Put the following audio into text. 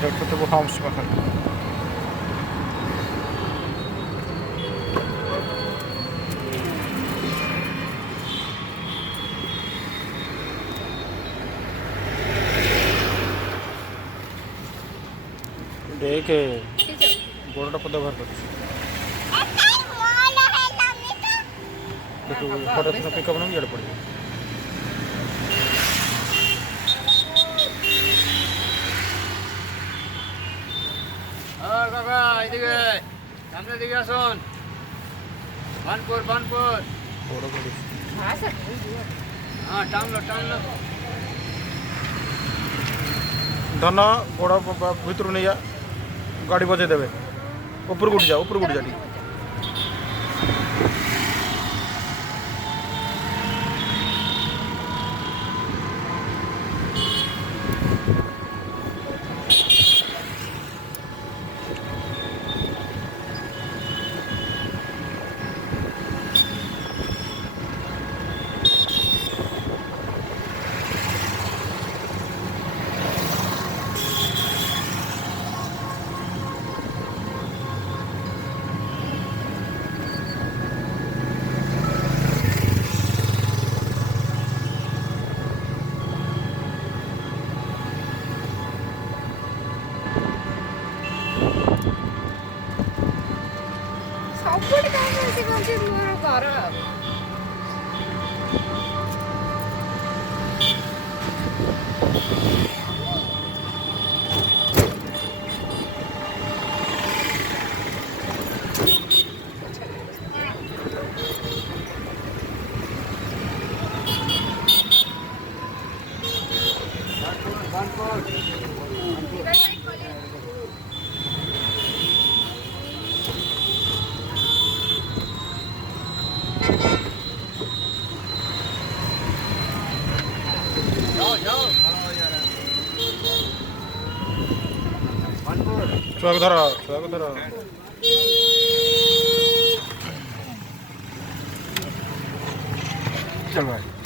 দেখতে তো হাউস পাখা দেখে গোড়টা পদ ব্যবহার করছি হঠাৎ পিক আপ না ইয়ে পড়বে কাকা এদিকে সামনে দিকে আসুন বানপুর বড় করে হ্যাঁ টানলো ধন গোড় ভিতর নিয়ে যা গাড়ি বজাই দেবে উপরକୁ উঠে যা ঠিক ସବୁଠି କାହିଁକି ଏମିତି କହୁଛି ମୋର ଘର ଛୁଆକୁ ଧର চল ভাই